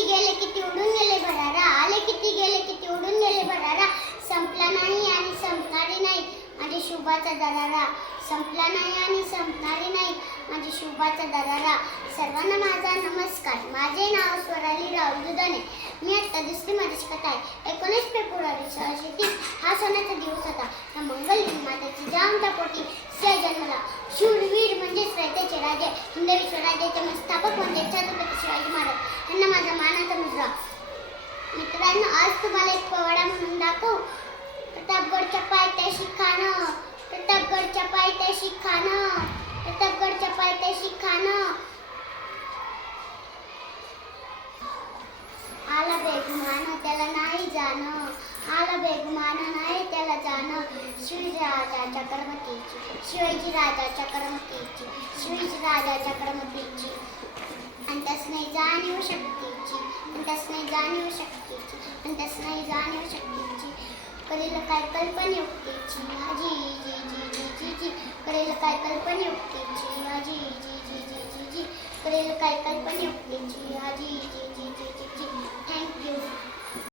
किती गेले किती उडून गेले भरारा, आले किती गेले किती उडून गेले भरारा, संपला नाही आणि संपणारी नाही माझी शुभाचा दरारा, संपला नाही आणि संपणारी नाही माझी शुभाचा दरारा. सर्वांना माझा नमस्कार. माझे नाव स्वराली राहुल दुधाने. मी आता दुसरी माझी कथा आहे. 19 फेब्रुवारी 1630 हा सणाचा दिवस होता. या मंगलदिनी मातेची जामता पोटी श्रेय जन्मला. शूरवीर म्हणजेच रयतेचे राजे, हिंदवी स्वराज्याचे स्थापक म्हणजे छत्रपती शिवाजी महाराज यांना माझा मानाचा मुजरा. मित्रांनो, आज तुम्हाला एक पोवाडा म्हणून दाखवू. प्रतापगडच्या पायथ्याशी खाणं, प्रतापगडच्या पायथ्याशी खाणं, प्रतापगडच्या पायथ्याशी खाणं. आला बेगुमान त्याला नाही जाणं, आला बेगुमान नाही त्याला जाणं. शिवाजी राजाच्या करमतीची, शिवाजी राजाच्या करमतीची, शिवाजी राजाच्या करमतीची. आणि त्यास नाही जाणीव शक्तीची, आणि त्यास नाही जाणीव शक्तीची, आणि त्यास नाही जाणीव शक्तीची. करेल काय कल्पनियुक्तीची आजी जी जी जी जी जी, करेल काय कल्पनियुक्तीची आजी जी जी जी जी जी, करेल काय कल्पनियुक्तीची आजी जी जी जी जी जी. थँक्यू.